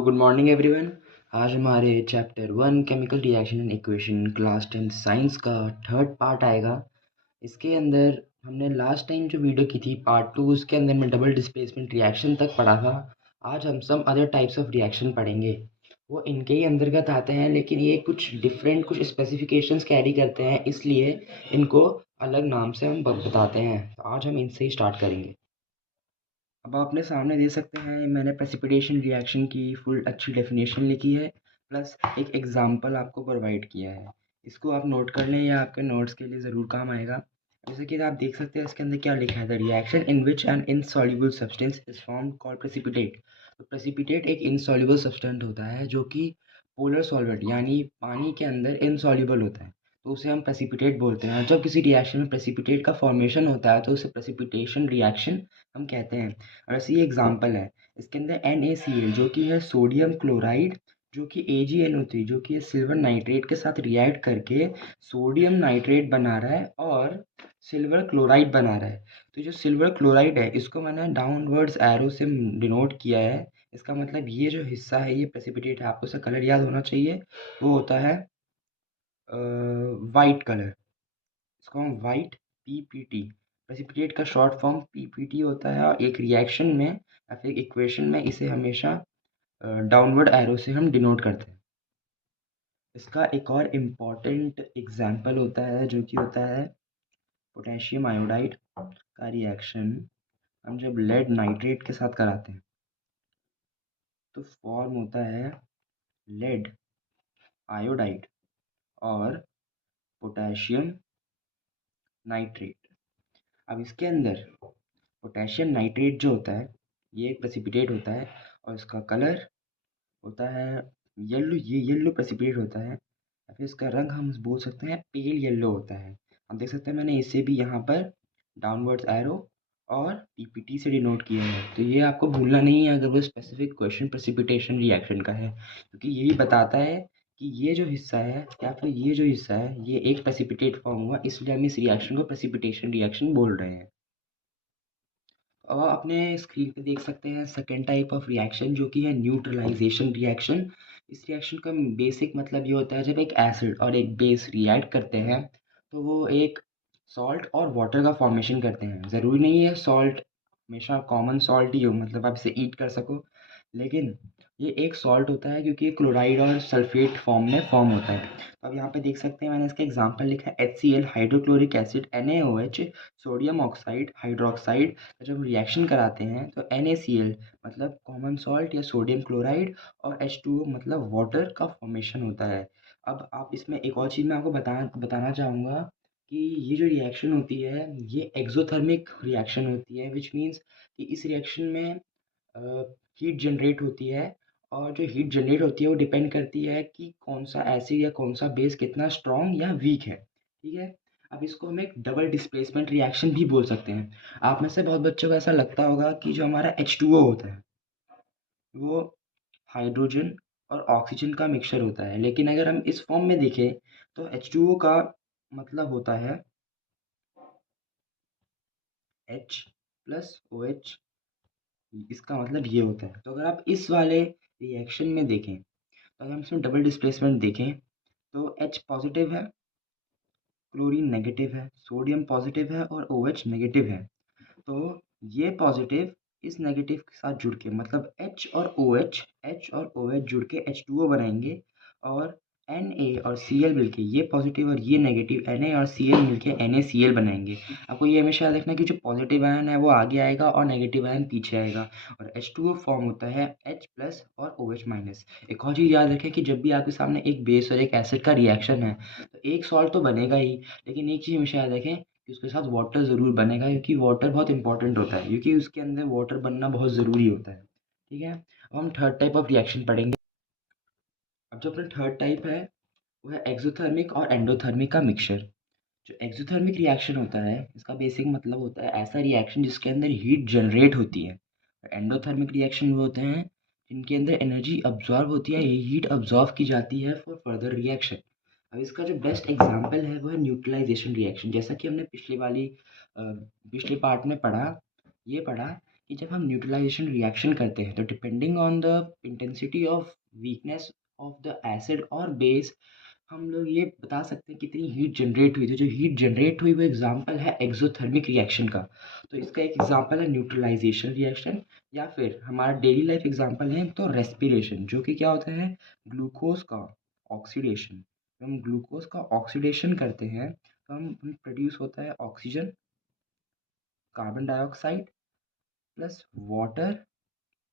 Good morning everyone. आज हमारे chapter 1 chemical reaction and equation class 10 science का third part आएगा। इसके अंदर हमने लास्ट टाइम जो वीडियो की थी पार्ट 2, उसके अंदर में डबल डिस्प्लेसमेंट रिएक्शन तक पढ़ा था। आज हम some other types of reaction पढ़ेंगे। वो इनके ही अंतर्गत आते हैं, लेकिन ये कुछ डिफरेंट कुछ स्पेसिफिकेशंस कैरी करते हैं, इसलिए इनको अलग नाम से हम बताते हैं। तो आज हम इनसे ही स्टार्ट करेंगे। अब आप अपने सामने दे सकते हैं, मैंने प्रेसिपिटेशन रिएक्शन की फुल अच्छी डेफिनेशन लिखी है, प्लस एक एग्जांपल आपको प्रोवाइड किया है। इसको आप नोट कर लें, या आपके नोट्स के लिए ज़रूर काम आएगा। जैसे कि आप देख सकते हैं इसके अंदर क्या लिखा है, the reaction in which N insoluble substance is form called precipitate. तो प्रेसिपिटेट एक इनसॉल्युबल सब्सटेंस होता है जो कि पोलर सॉल्वेंट यानी पानी के अंदर इनसॉल्युबल होता है, तो उसे हम प्रेसिपिटेट बोलते हैं। जब किसी रिएक्शन में प्रेसिपिटेट का फॉर्मेशन होता है तो उसे प्रेसिपिटेशन रिएक्शन हम कहते हैं। और ऐसे ही एग्जाम्पल है, इसके अंदर NaCl जो कि है सोडियम क्लोराइड, जो कि AgNO3 जो कि सिल्वर नाइट्रेट के साथ रिएक्ट करके सोडियम नाइट्रेट बना रहा है और सिल्वर क्लोराइड बना रहा है। तो जो सिल्वर क्लोराइड है इसको मैंने डाउनवर्ड्स एरो से डिनोट किया है। इसका मतलब ये जो हिस्सा है ये प्रेसिपिटेट है। आपको इसका कलर याद होना चाहिए, वो होता है वाइट कलर। इसको हम वाइट PPT, प्रेसिपिटेट का शॉर्ट फॉर्म PPT होता है। और एक रिएक्शन में या फिर इक्वेशन में इसे हमेशा डाउनवर्ड एरो से हम डिनोट करते हैं। इसका एक और इम्पॉर्टेंट एग्जाम्पल होता है जो कि होता है पोटेशियम आयोडाइड का रिएक्शन। हम जब लेड नाइट्रेट के साथ कराते हैं तो फॉर्म होता है लेड आयोडाइड और पोटेशियम नाइट्रेट। अब इसके अंदर पोटेशियम नाइट्रेट जो होता है ये एक प्रेसिपिटेट होता है, और इसका कलर होता है येलो। ये येलो प्रेसिपिटेट होता है, या फिर इसका रंग हम बोल सकते हैं पेल येलो होता है। हम देख सकते हैं मैंने इसे भी यहाँ पर डाउनवर्ड्स एरो और PPT से डिनोट किया है। तो ये आपको भूलना नहीं है अगर वो स्पेसिफिक क्वेश्चन प्रेसिपिटेशन रिएक्शन का है, क्योंकि ये भी बताता है कि ये जो हिस्सा है या फिर ये जो हिस्सा है ये एक प्रेसिपिटेट फॉर्म हुआ, इसलिए हम इस रिएक्शन को प्रेसिपिटेशन रिएक्शन बोल रहे हैं। और अपने स्क्रीन पे देख सकते हैं सेकेंड टाइप ऑफ रिएक्शन जो कि है न्यूट्रलाइजेशन रिएक्शन। इस रिएक्शन का बेसिक मतलब ये होता है, जब एक एसिड और एक बेस रिएक्ट करते हैं तो वो एक सॉल्ट और वाटर का फॉर्मेशन करते हैं। ज़रूरी नहीं है सॉल्ट हमेशा कॉमन सॉल्ट ही हो, मतलब आप इसे ईट कर सको, लेकिन ये एक सॉल्ट होता है क्योंकि ये क्लोराइड और सल्फेट फॉर्म में फॉर्म होता है। तो अब यहाँ पे देख सकते हैं मैंने इसका एग्जांपल लिखा है HCl hydrochloric acid NaOH sodium oxide hydroxide. जब हम रिएक्शन कराते हैं तो NaCl मतलब कॉमन सॉल्ट या सोडियम क्लोराइड और H2O मतलब वाटर का फॉर्मेशन होता है। अब आप इसमें एक और चीज़ मैं आपको बताना चाहूँगा कि ये जो रिएक्शन होती है ये एक्सोथर्मिक रिएक्शन होती है, विच मीन्स कि इस रिएक्शन में हीट जनरेट होती है, और जो हीट जनरेट होती है वो डिपेंड करती है कि कौन सा एसिड या कौन सा बेस कितना स्ट्रॉन्ग या वीक है। ठीक है, अब इसको हम एक डबल डिस्प्लेसमेंट रिएक्शन भी बोल सकते हैं। आप में से बहुत बच्चों को ऐसा लगता होगा कि जो हमारा H2O होता है वो हाइड्रोजन और ऑक्सीजन का मिक्सचर होता है, लेकिन अगर हम इस फॉर्म में देखें तो H2O का मतलब होता है H प्लस OH। इसका मतलब ये होता है। तो अगर आप इस वाले रिएक्शन में देखें, तो अगर हम इसमें डबल डिस्प्लेसमेंट देखें तो H पॉजिटिव है, क्लोरीन नेगेटिव है, सोडियम पॉजिटिव है और OH नेगेटिव है। तो ये पॉजिटिव इस नेगेटिव के साथ जुड़ के मतलब H और OH जुड़ के H2O बनाएंगे, और Na और Cl मिलके ये पॉजिटिव और ये नेगेटिव Na और Cl मिलके NaCl बनाएंगे। आपको ये हमेशा याद रखना कि जो पॉजिटिव आयन है वो आगे आएगा और नेगेटिव आयन पीछे आएगा, और H2O फॉर्म होता है H प्लस और OH माइनस। एक और चीज़ याद रखें कि जब भी आपके सामने एक बेस और एक एसिड का रिएक्शन है तो एक सॉल्ट तो बनेगा ही, लेकिन एक चीज़ हमेशा याद रखें कि उसके साथ वाटर ज़रूर बनेगा, क्योंकि वाटर बहुत इंपॉर्टेंट होता है, क्योंकि उसके अंदर वाटर बनना बहुत ज़रूरी होता है। ठीक है, अब हम थर्ड टाइप ऑफ रिएक्शन पढ़ेंगे। अब जो अपना थर्ड टाइप है वो है एक्सोथर्मिक और एंडोथर्मिक का मिक्सचर। जो एक्सोथर्मिक रिएक्शन होता है इसका बेसिक मतलब होता है ऐसा रिएक्शन जिसके अंदर हीट जनरेट होती है। एंडोथर्मिक रिएक्शन वो होते हैं जिनके अंदर एनर्जी अब्जॉर्ब होती है, ये हीट अब्जॉर्ब की जाती है फॉर फर्दर रिएक्शन। अब इसका जो बेस्ट एग्जांपल है वो है न्यूट्रलाइजेशन रिएक्शन। जैसा कि हमने पिछले पार्ट में पढ़ा कि जब हम न्यूट्रलाइजेशन रिएक्शन करते हैं तो depending on the intensity of weakness of the acid और बेस हम लोग ये बता सकते हैं कितनी हीट जनरेट हुई। तो जो हीट जनरेट हुई वो एग्जांपल है एक्सोथर्मिक रिएक्शन का। तो इसका एक एग्जांपल है न्यूट्रलाइजेशन रिएक्शन, या फिर हमारा डेली लाइफ एग्जांपल है तो रेस्पिरेशन, जो कि क्या होता है ग्लूकोज का ऑक्सीडेशन। जब हम ग्लूकोज का ऑक्सीडेशन करते हैं तो हम प्रोड्यूस होता है oxygen, carbon dioxide plus water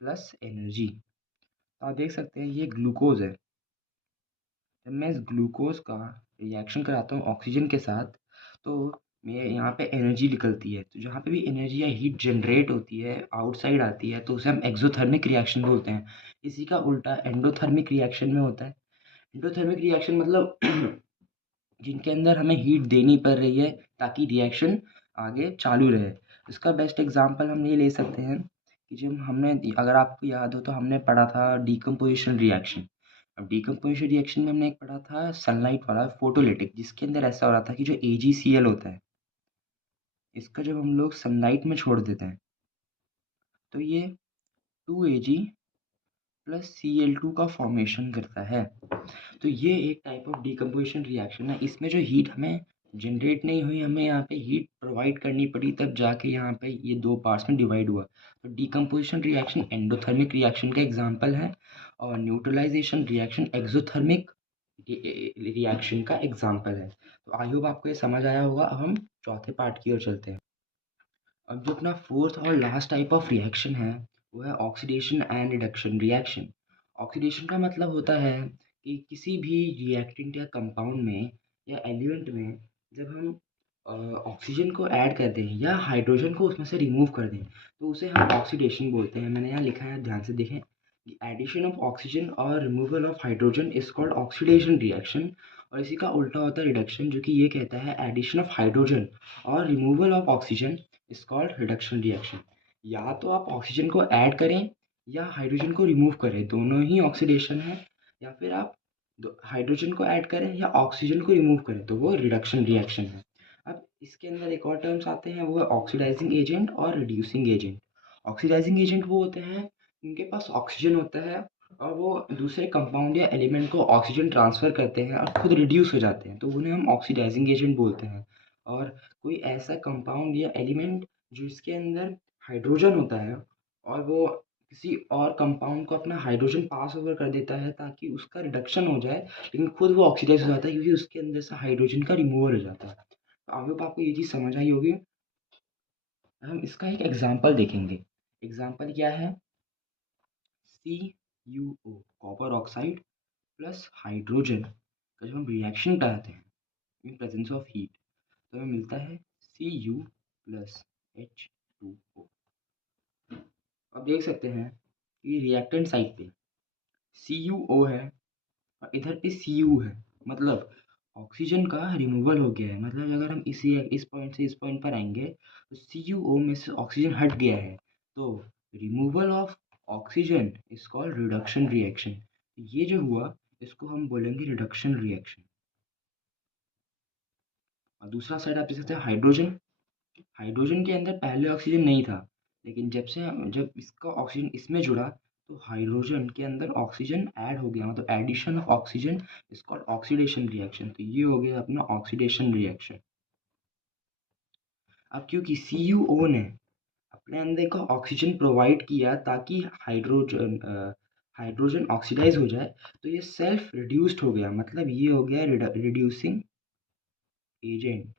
plus energy. तो आप देख सकते हैं ये ग्लूकोज है। जब मैं इस ग्लूकोज का रिएक्शन कराता हूँ ऑक्सीजन के साथ तो मेरे यहाँ पे एनर्जी निकलती है। तो जहाँ पे भी एनर्जी या हीट जनरेट होती है आउटसाइड आती है तो उसे हम एक्सोथर्मिक रिएक्शन बोलते हैं। इसी का उल्टा एंडोथर्मिक रिएक्शन में होता है। एंडोथर्मिक रिएक्शन मतलब जिनके अंदर हमें हीट देनी पड़ रही है ताकि रिएक्शन आगे चालू रहे। इसका बेस्ट एग्जांपल हम ये ले सकते हैं कि जब हमने, अगर आपको याद हो तो हमने पढ़ा था डीकम्पोजिशन रिएक्शन। अब डीकम्पोजिशन रिएक्शन में हमने एक पढ़ा था सनलाइट वाला फोटोलिटिक, जिसके अंदर ऐसा हो रहा था कि जो AgCl होता है इसका जब हम लोग सनलाइट में छोड़ देते हैं तो ये 2Ag प्लस Cl2 का फॉर्मेशन करता है। तो ये एक टाइप ऑफ डीकम्पोजिशन रिएक्शन है। इसमें जो हीट हमें जनरेट नहीं हुई, हमें यहाँ पे हीट प्रोवाइड करनी पड़ी, तब जाके यहाँ पे ये दो पार्ट्स में डिवाइड हुआ। तो डीकम्पोजिशन रिएक्शन एंडोथर्मिक रिएक्शन का एग्जांपल है और न्यूट्रलाइजेशन रिएक्शन एक्सोथर्मिक रिएक्शन का एग्जांपल है। तो आई होप आपको ये समझ आया होगा। अब हम चौथे पार्ट की ओर चलते हैं। अब जो अपना फोर्थ और लास्ट टाइप ऑफ रिएक्शन है वो है oxidation and reduction reaction. Oxidation का मतलब होता है कि किसी भी रिएक्टेंट या कंपाउंड में या एलिमेंट में जब हम ऑक्सीजन को ऐड कर दें या हाइड्रोजन को उसमें से रिमूव कर दें तो उसे हम ऑक्सीडेशन बोलते हैं। मैंने यहाँ लिखा है, ध्यान से देखें। एडिशन ऑफ ऑक्सीजन और removal of hydrogen is called oxidation reaction. और इसी का उल्टा होता है रिडक्शन, जो कि ये कहता है एडिशन ऑफ हाइड्रोजन और removal of oxygen is called reduction reaction. या तो आप ऑक्सीजन को ऐड करें या हाइड्रोजन को रिमूव करें, दोनों ही ऑक्सीडेशन है। या फिर आप हाइड्रोजन को ऐड करें या ऑक्सीजन को रिमूव करें तो वो रिडक्शन रिएक्शन है। अब इसके अंदर एक और टर्म्स आते हैं, वो है ऑक्सीडाइजिंग एजेंट और रिड्यूसिंग एजेंट। ऑक्सीडाइजिंग एजेंट वो होते हैं उनके पास ऑक्सीजन होता है और वो दूसरे कंपाउंड या एलिमेंट को ऑक्सीजन ट्रांसफ़र करते हैं और खुद रिड्यूस हो जाते हैं, तो उन्हें हम ऑक्सीडाइजिंग एजेंट बोलते हैं। और कोई ऐसा कंपाउंड या एलिमेंट जिसके अंदर हाइड्रोजन होता है और वो किसी और कंपाउंड को अपना हाइड्रोजन पास ओवर कर देता है ताकि उसका रिडक्शन हो जाए, लेकिन खुद वो ऑक्सीडाइज हो जाता है क्योंकि उसके अंदर से हाइड्रोजन का रिमूवल हो जाता है। तो आई होप आपको ये चीज़ समझ आई होगी। हम इसका एक एग्जाम्पल देखेंगे। एग्जाम्पल क्या है? CuO copper oxide plus hydrogen का जब हम रिएक्शन कराते हैं इन प्रेजेंस ऑफ हीट तो हमें मिलता है Cu प्लस H2O। अब देख सकते हैं कि रिएक्टेंट साइड पे CuO है और इधर पे Cu है, मतलब ऑक्सीजन का रिमूवल हो गया है। मतलब अगर हम इस पॉइंट से इस पॉइंट पर आएंगे तो CuO में से ऑक्सीजन हट गया है, तो removal of oxygen is called reduction reaction. ये जो हुआ इसको हम बोलेंगे रिडक्शन रिएक्शन। और दूसरा साइड आप देख सकते हैं हाइड्रोजन। हाइड्रोजन के अंदर पहले ऑक्सीजन नहीं था, लेकिन जब इसका ऑक्सीजन इसमें जुड़ा तो हाइड्रोजन के अंदर ऑक्सीजन ऐड हो गया, मतलब addition of oxygen is called oxidation reaction. तो ये हो गया अपना ऑक्सीडेशन रिएक्शन। अब क्योंकि CuO ने अपने अंदर का ऑक्सीजन प्रोवाइड किया ताकि हाइड्रोजन ऑक्सीडाइज हो जाए, तो ये सेल्फ रिड्यूस्ड हो गया, मतलब ये हो गया रिड्यूसिंग एजेंट।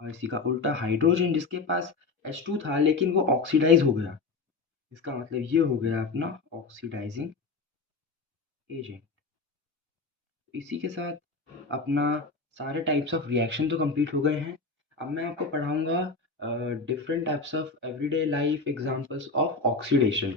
और इसी का उल्टा हाइड्रोजन जिसके पास H2 था लेकिन वो ऑक्सीडाइज हो गया, इसका मतलब ये हो गया अपना ऑक्सीडाइजिंग एजेंट। इसी के साथ अपना सारे टाइप्स ऑफ रिएक्शन तो कंप्लीट हो गए हैं। अब मैं आपको पढ़ाऊंगा different types of everyday life examples of oxidation.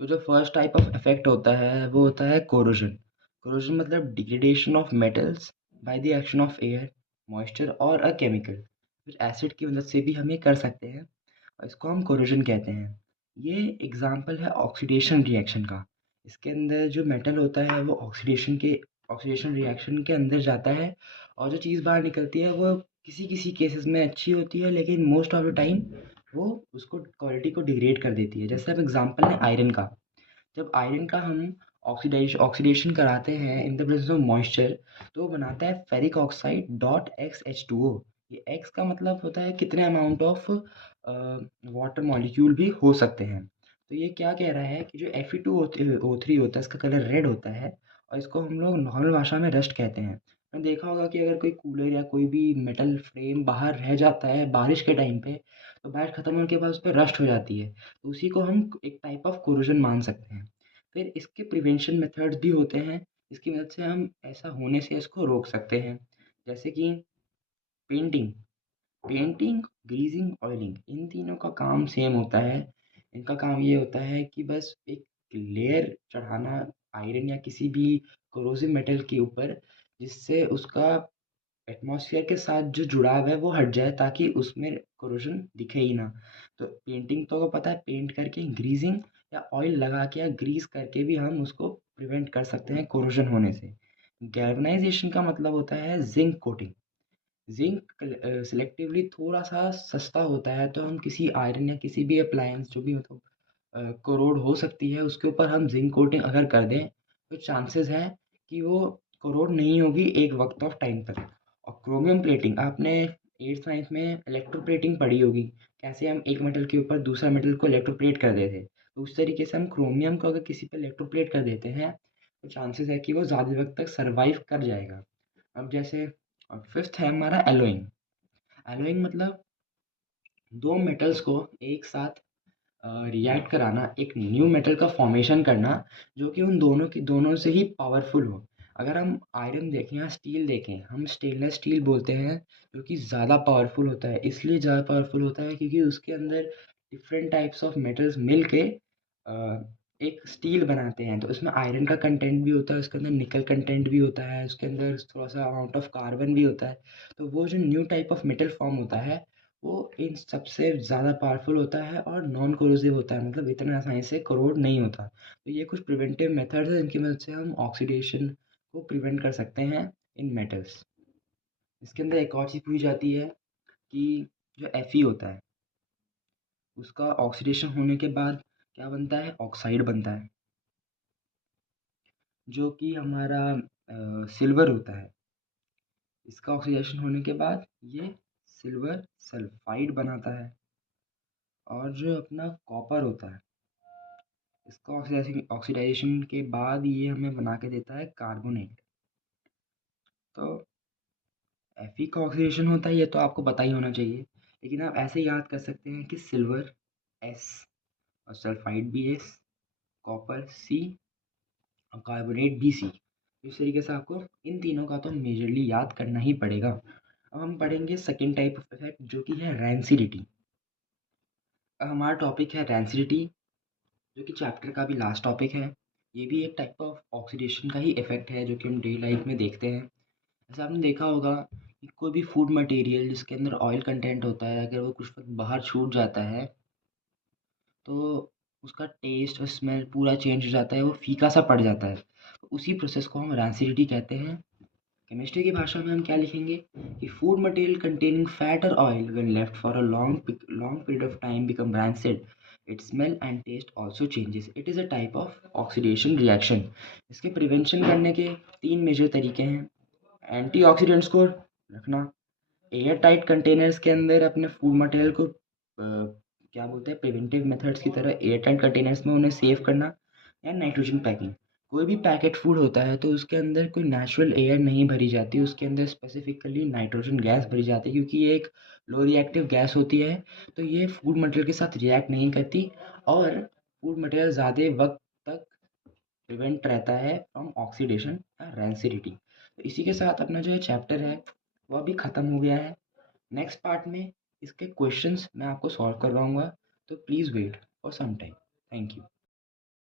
तो जो फर्स्ट टाइप ऑफ इफेक्ट होता है वो होता है कोरोजन। कोरोजन मतलब degradation of metals by the action of air, moisture और अ केमिकल। फिर एसिड की मदद से भी हम ये कर सकते हैं और इसको हम कोरोजन कहते हैं। ये एग्जाम्पल है ऑक्सीडेशन रिएक्शन का। इसके अंदर जो मेटल होता है वो ऑक्सीडेशन रिएक्शन के अंदर जाता है और जो चीज़ बाहर निकलती है वो किसी किसी केसेस में अच्छी होती है, लेकिन मोस्ट ऑफ द टाइम वो उसको क्वालिटी को डिग्रेड कर देती है। जैसे अब एग्जांपल है आयरन का। जब आयरन का हम ऑक्सीडेशन कराते हैं in the presence of moisture, तो वो बनाता है ferric oxide dot X H2O। ये एक्स का मतलब होता है कितने अमाउंट ऑफ वाटर मॉलिक्यूल भी हो सकते हैं। तो ये क्या कह रहा है कि जो Fe2O3 होता है, इसका कलर रेड होता है, और इसको हम लोग नॉर्मल भाषा में रस्ट कहते हैं। आपने देखा होगा कि अगर कोई कूलर या कोई भी मेटल फ्रेम बाहर रह जाता है बारिश के टाइम पे, तो बारिश खत्म होने के बाद उस पर रस्ट हो जाती है। तो उसी को हम एक टाइप ऑफ कोरोजन मान सकते हैं। फिर इसके प्रिवेंशन मेथड्स भी होते हैं, इसकी मदद से हम ऐसा होने से इसको रोक सकते हैं। जैसे कि पेंटिंग पेंटिंग ग्रीजिंग, ऑयलिंग, इन तीनों का काम सेम होता है। इनका काम ये होता है कि बस एक लेयर चढ़ाना आयरन या किसी भी कोरोसिव मेटल के ऊपर, जिससे उसका एटमॉस्फेयर के साथ जो जुड़ाव है वो हट जाए, ताकि उसमें कोरोजन दिखे ही ना। तो पेंटिंग तो आपको पता है, पेंट करके ग्रीजिंग या ऑयल लगा के या ग्रीस करके भी हम उसको प्रिवेंट कर सकते हैं कोरोजन होने से। गैल्वनाइजेशन का मतलब होता है जिंक कोटिंग। जिंक सिलेक्टिवली थोड़ा सा सस्ता होता है, तो हम किसी आयरन या किसी भी अप्लायंस जो भी मतलब कोरोड हो सकती है, उसके ऊपर हम जिंक कोटिंग अगर कर दें, तो चांसेस हैं कि वो कोरोड नहीं होगी एक वक्त ऑफ टाइम तक। और क्रोमियम प्लेटिंग, आपने एट्थ साइंस में इलेक्ट्रोप्लेटिंग पढ़ी होगी, कैसे हम एक मेटल के ऊपर दूसरा मेटल को इलेक्ट्रोप्लेट कर देते थे। तो उस तरीके से हम क्रोमियम को अगर किसी पर इलेक्ट्रोप्लेट कर देते हैं, तो चांसेस है कि वो ज़्यादा वक्त तक सर्वाइव कर जाएगा। अब जैसे फिफ्थ है हमारा एलोइंग। एलोइंग मतलब दो मेटल्स को एक साथ रिएक्ट कराना, एक न्यू मेटल का फॉर्मेशन करना, जो कि उन दोनों से ही पावरफुल हो। अगर हम आयरन देखें या स्टील देखें, हम स्टेनलेस स्टील बोलते हैं, जो कि ज़्यादा पावरफुल होता है। इसलिए ज़्यादा पावरफुल होता है क्योंकि उसके अंदर डिफरेंट टाइप्स ऑफ मेटल्स मिल के एक स्टील बनाते हैं। तो उसमें आयरन का कंटेंट भी होता है, उसके अंदर निकल कंटेंट भी होता है, उसके अंदर थोड़ा सा अमाउंट ऑफ कार्बन भी होता है। तो वो जो new type of metal form होता है, वो इन सबसे ज़्यादा पावरफुल होता है और नॉन कोरोसिव होता है, मतलब इतना आसानी से करोड नहीं होता। तो ये कुछ प्रिवेंटिव मेथड्स हैं जिनकी मदद से हम ऑक्सीडेशन को प्रिवेंट कर सकते हैं इन मेटल्स। इसके अंदर एक और चीज़ पूछी जाती है कि जो Fe होता है, उसका ऑक्सीडेशन होने के बाद क्या बनता है, ऑक्साइड बनता है, जो कि हमारा सिल्वर होता है। इसका ऑक्सीडेशन होने के बाद ये सिल्वर सल्फाइड बनाता है। और जो अपना कॉपर होता है, इसका ऑक्सीडाइजेशन के बाद ये हमें बना के देता है कार्बोनेट। तो Fe का ऑक्सीडेशन होता है, ये तो आपको पता ही होना चाहिए, लेकिन आप ऐसे याद कर सकते हैं कि सिल्वर S और सल्फाइड भी S, कॉपर C और कार्बोनेट भी C। इस तरीके से आपको इन तीनों का तो मेजरली याद करना ही पड़ेगा। अब हम पढ़ेंगे सेकेंड टाइप ऑफ इफेक्ट, जो कि है रैंसिडिटी। अब हमारा टॉपिक है रैंसिडिटी, जो कि चैप्टर का भी लास्ट टॉपिक है। ये भी एक टाइप ऑफ ऑक्सीडेशन का ही इफेक्ट है, जो कि हम डेली लाइफ में देखते हैं। जैसे आपने देखा होगा कि कोई भी फूड मटेरियल जिसके अंदर ऑयल कंटेंट होता है, अगर वो कुछ वक्त बाहर छूट जाता है, तो उसका टेस्ट और स्मेल पूरा चेंज हो जाता है, वो फीका सा पड़ जाता है। तो उसी प्रोसेस को हम रैंसिडिटी कहते हैं। केमिस्ट्री की भाषा में हम क्या लिखेंगे कि फूड मटेरियल कंटेनिंग फैट और oil when left for a long period of time become rancid, it smell and taste also changes, it is a type of oxidation reaction. इसके प्रिवेंशन करने के तीन मेजर तरीके हैं। एंटीऑक्सीडेंट्स को रखना, air tight containers के अंदर अपने फूड मटेरियल को क्या बोलते हैं, प्रिवेंटिव मेथड्स की तरह एयर टाइट कंटेनर्स में उन्हें सेव करना। या नाइट्रोजन पैकिंग, कोई भी पैकेट फूड होता है तो उसके अंदर कोई नेचुरल एयर नहीं भरी जाती, उसके अंदर स्पेसिफिकली नाइट्रोजन गैस भरी जाती है, क्योंकि ये एक लो रिएक्टिव गैस होती है। तो ये फूड मटेरियल के साथ रिएक्ट नहीं करती, और फूड मटेरियल ज़्यादा वक्त तक प्रिवेंट रहता है फ्रॉम ऑक्सीडेशन या रैंसिडिटी। तो इसी के साथ अपना जो ये चैप्टर है वो अभी ख़त्म हो गया है। नेक्स्ट पार्ट में इसके क्वेश्चंस मैं आपको सॉल्व करवाऊँगा, तो please wait for some time. Thank you.